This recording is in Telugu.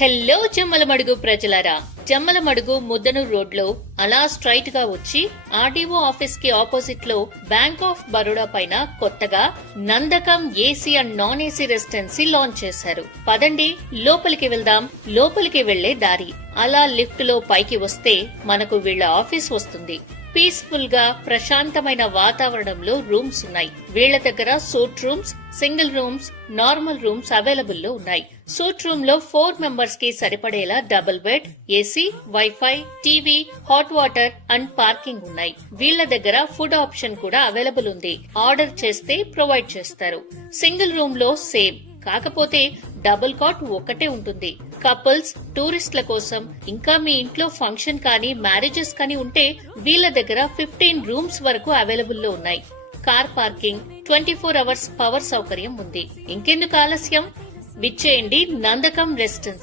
హెల్లో జమ్మలమడుగు ప్రజలారా, జమ్మలమడుగు ముద్దనూరు రోడ్లో అలా స్ట్రైట్ గా వచ్చి ఆర్డీఓ ఆఫీస్ కి ఆపోజిట్ లో బ్యాంక్ ఆఫ్ బరోడా పైన కొత్తగా Nandakam AC and non AC residency launch చేశారు. పదండి లోపలికి వెళ్దాం. లోపలికి వెళ్లే దారి అలా లిఫ్ట్ లో పైకి వస్తే మనకు వీళ్ల ఆఫీస్ వస్తుంది. పీస్ఫుల్ గా ప్రశాంతమైన వాతావరణంలో రూమ్స్ ఉన్నాయి. వీళ్ల దగ్గర suite rooms, single rooms, normal rooms available లో ఉన్నాయి. సూట్ రూమ్ లో 4 మెంబర్స్ కి సరిపడేలా double bed, AC, WiFi, TV, hot water and parking ఉన్నాయి. వీళ్ల దగ్గర ఫుడ్ ఆప్షన్ కూడా అవైలబుల్ ఉంది. ఆర్డర్ చేస్తే ప్రొవైడ్ చేస్తారు. సింగిల్ రూమ్ లో సేమ్, కాకపోతే డబుల్ కాట్ ఒకటే ఉంటుంది. కపుల్స్, టూరిస్టుల కోసం, ఇంకా మీ ఇంట్లో ఫంక్షన్ కానీ మ్యారేజెస్ కానీ ఉంటే వీళ్ల దగ్గర 15 రూమ్స్ వరకు అవైలబుల్ లో ఉన్నాయి. కార్ పార్కింగ్, 24 అవర్స్ పవర్ సౌకర్యం ఉంది. ఇంకెందుకు ఆలస్యం, విచ్చేయండి నందకం రెసిడెన్సీ.